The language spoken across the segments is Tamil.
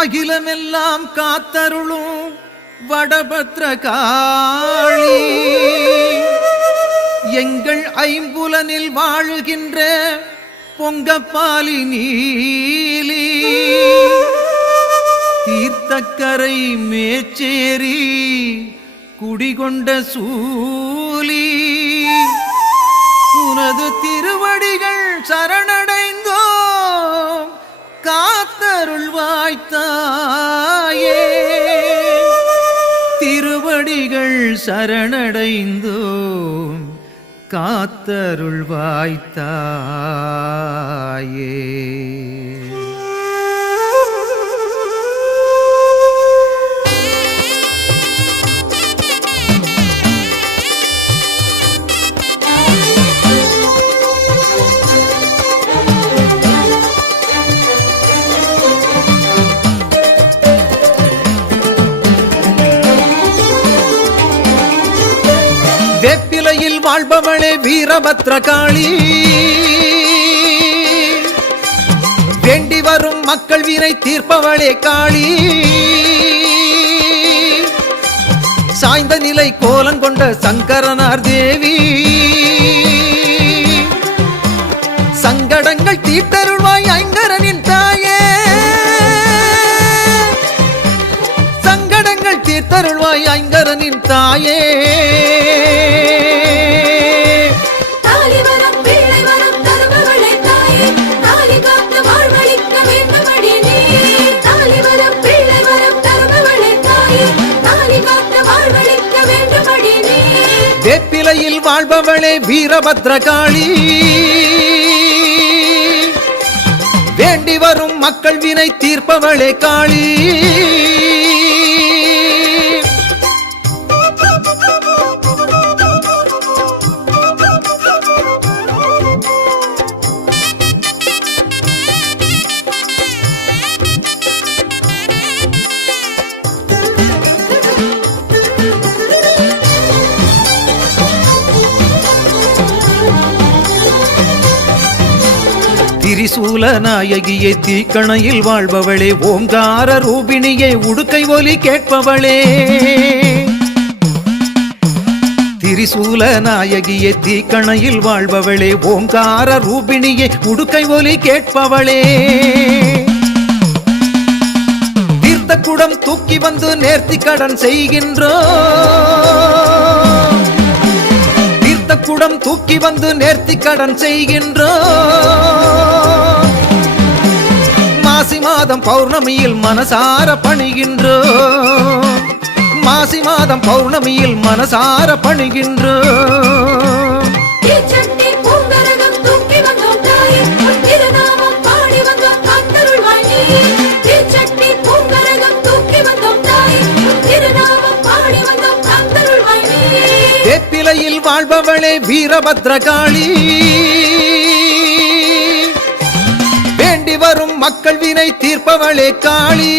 அகிலமெல்லாம் காத்தருளும் வடபத்ரகாளி, எங்கள் ஐம்புலனில் வாழுகின்ற பொங்கப்பாலி நீலி, தீர்த்தக்கரை மேச்சேரி குடிகொண்ட சூலி, உனது திருவடிகள் சரணடைந்தோம் காத்தருள்வாய்த்தாயே, திருவடிகள் சரணடைந்தோம் காத்தருள்வாய்த்தாயே. வேப்பிலையில் வாழ்பவளே வீரபத்ரகாளி, வேண்டி வரும் மக்கள் வீரை தீர்ப்பவளே காளி, சாய்ந்த நிலை கோலங்கொண்ட சங்கரனார் தேவி, சங்கடங்கள் தீர்த்தருள்வாய் ஐங்கரனின் தாயே, சங்கடங்கள் தீர்த்தருள்வாய் ஐங்கரனின் தாயே. வேப்பிலையில் வாழ்பவளே வீரபத்ரகாளி, வேண்டி வரும் மக்கள் வினை தீர்ப்பவளே காளி, திரிசூல நாயகியை தீக்கணையில் வாழ்பவளே, ஓங்கார ரூபிணியை உடுக்கை ஒலி கேட்பவளே, திரிசூல நாயகியை தீக்கணையில் வாழ்பவளே, ஓங்கார ரூபிணியை உடுக்கை ஒலி கேட்பவளே, தீர்த்த குடம் தூக்கி வந்து நேர்த்தி கடன் செய்கின்றோம், தீர்த்த குடம் தூக்கி வந்து நேர்த்தி கடன் செய்கின்றோம், மாசி மாதம் பௌர்ணமியில் மனசார பணிகின்றோம், மாசி மாதம் பௌர்ணமியில் மனசார பணிகின்றோம். வேப்பிலையில் வாழ்பவளே வீரபத்ரகாளி, வேண்டி வரும் மக்கள் வினை தீர்ப்பவளே காளி,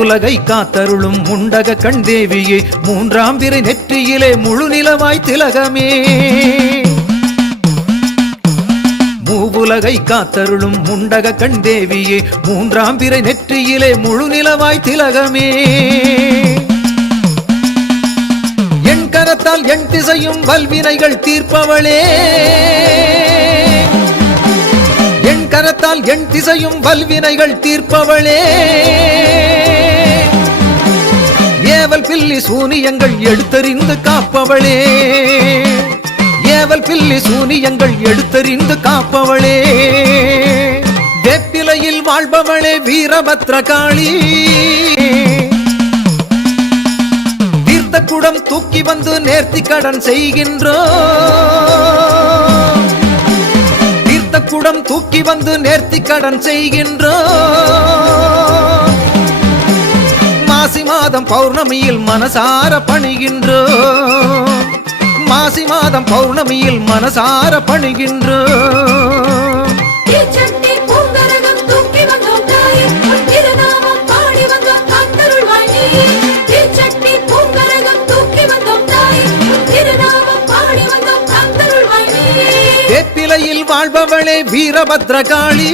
மூவுலகை காத்தருளும் முண்டக கண்டேவியே, மூன்றாம் பிறை நெற்றியிலே முழு நிலவாய் திலகமே, மூவுலகை காத்தருளும் முண்டக கண்டேவியே, மூன்றாம் பிறை நெற்றியிலே முழு நிலவாய் திலகமே, என் கரத்தால் என் திசையும் வல்வினைகள் தீர்ப்பவளே, என் கரத்தால் என் திசையும் வல்வினைகள் தீர்ப்பவளே, ஏவல் பில்லி சூனியங்கள் எடுத்தறிந்து காப்பவளே, ஏவல் பில்லி சூனியங்கள் எடுத்தறிந்து காப்பவளே, வேப்பிலையில் வாழ்பவளே வீரபத்ரகாளி, தீர்த்த குடம் தூக்கி வந்து நேர்த்தி கடன் செய்கின்றோம், தீர்த்த குடம் தூக்கி வந்து நேர்த்தி கடன் செய்கின்றோம், மாசி மாதம் பௌர்ணமியில் மனசார பணிகின்றோம், மாசி மாதம் பௌர்ணமியில் மனசார பணிகின்றோம். தீச்சட்டி பூங்கரகம் தூக்கி வந்தோம் தாயே, உன் திருநாமம் பாடி வந்தோம் காத்தருள்வாய் நீயே. தீச்சட்டி பூங்கரகம் தூக்கி வந்தோம் தாயே, உன் திருநாமம் பாடி வந்தோம் காத்தருள்வாய் நீயே. வேப்பிலையில் வாழ்பவளே வீரபத்ரகாளி,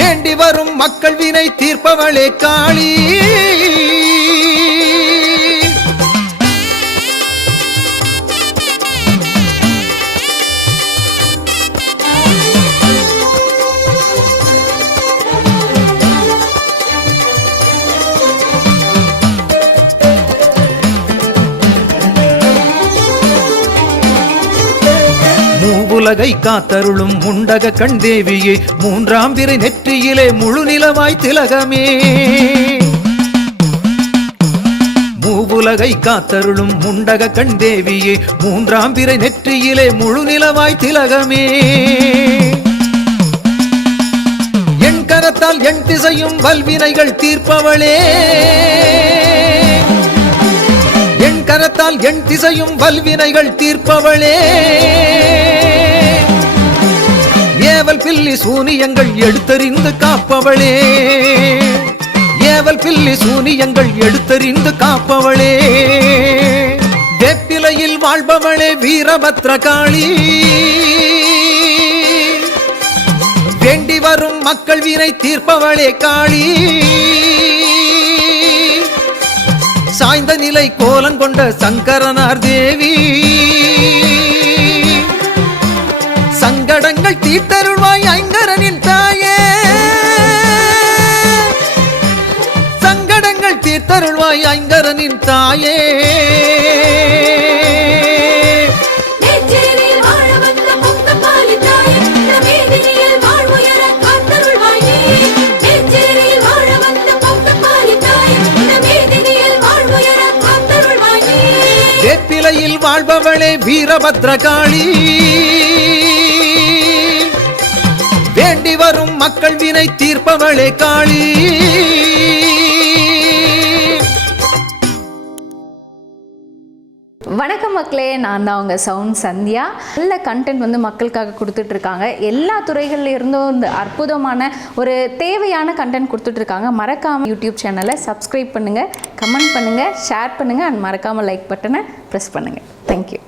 வேண்டி வரும் மக்கள் வினை தீர்ப்பவளே காளி. மூவுலகை காத்தருளும் முண்டக கண் தேவியே, மூன்றாம் பிறை நெற்றியிலே முழு நிலவாய் திலகமே. மூவுலகை காத்தருளும் முண்டக கண் தேவியே, மூன்றாம் பிறை நெற்றியிலே முழு நிலவாய் திலகமே. என் கரத்தால் என் திசையும் வல்வினைகள் தீர்ப்பவளே, என் கரத்தால் என் திசையும் வல்வினைகள் தீர்ப்பவளே. ஏவல் பில்லி சூனியங்கள் எடுத்தறிந்து காப்பவளே, ஏவல் பில்லி சூனியங்கள் எடுத்தறிந்து காப்பவளே. வேப்பிலையில் வாழ்பவளே வீரபத்ரகாளி, வேண்டி வரும் மக்கள் வினை தீர்ப்பவளே காளி. சாய்ந்த நிலை கோலம் கொண்ட சங்கரனார் தேவி, சங்கடங்கள் தீர்த்தருள்வாய் ஐங்கரனின் தாயே, சங்கடங்கள் தீர்த்தருள்வாய் ஐங்கரனின் தாயே. நெஞ்சேரியில் வாழ வந்த பொங்கப்பாலி தாயே, பிரமேதினியில் வாழ்வுயர காத்தருள்வாய் நீயே. நெஞ்சேரியில் வாழ வந்த பொங்கப்பாலி தாயே, பிரமேதினியில் வாழ்வுயர காத்தருள்வாய் நீயே. வேப்பிலையில் வாழ்பவளே வீரபத்ரகாளி, வேண்டி வரும் மக்கள் வினை தீர்ப்பவளே காளி. வணக்கம் மக்களே, நான் தான் உங்கள் சவுண்ட் சந்தியா. நல்ல கண்டென்ட் வந்து மக்களுக்காக கொடுத்துட்ருக்காங்க. எல்லா துறைகளில் இருந்தும் இந்த அற்புதமான ஒரு தேவையான கண்டென்ட் கொடுத்துட்ருக்காங்க. மறக்காமல் யூடியூப் சேனலை சப்ஸ்கிரைப் பண்ணுங்கள், கமெண்ட் பண்ணுங்கள், ஷேர் பண்ணுங்கள் அண்ட் மறக்காமல் லைக் பட்டனை ப்ரெஸ் பண்ணுங்கள். தேங்க்யூ.